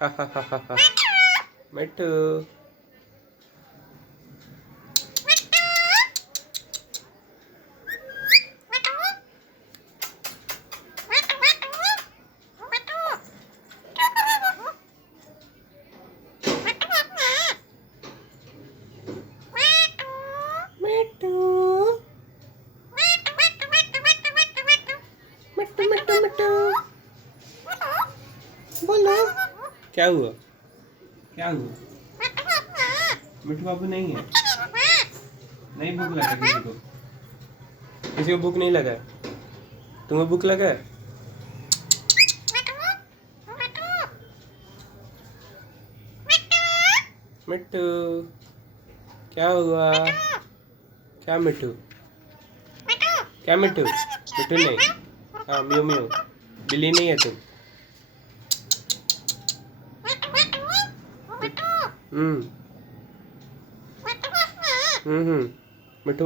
हा हा हा हा हा। मिट्टू मिट्टू मिट्टू मिट्टू मिट्टू बोलो क्या हुआ क्या हुआ? मिट्टू बाबू नहीं है। नहीं भूख लगा किसी को? किसी को भूख नहीं लगा है? तुम्हें भूख लगा है? मिट्टू क्या हुआ? क्या मिट्टू? क्या मिट्टू? मिट्टू नहीं। हाँ म्यू म्यू। बिल्ली नहीं है तुम। हम्म हम्म।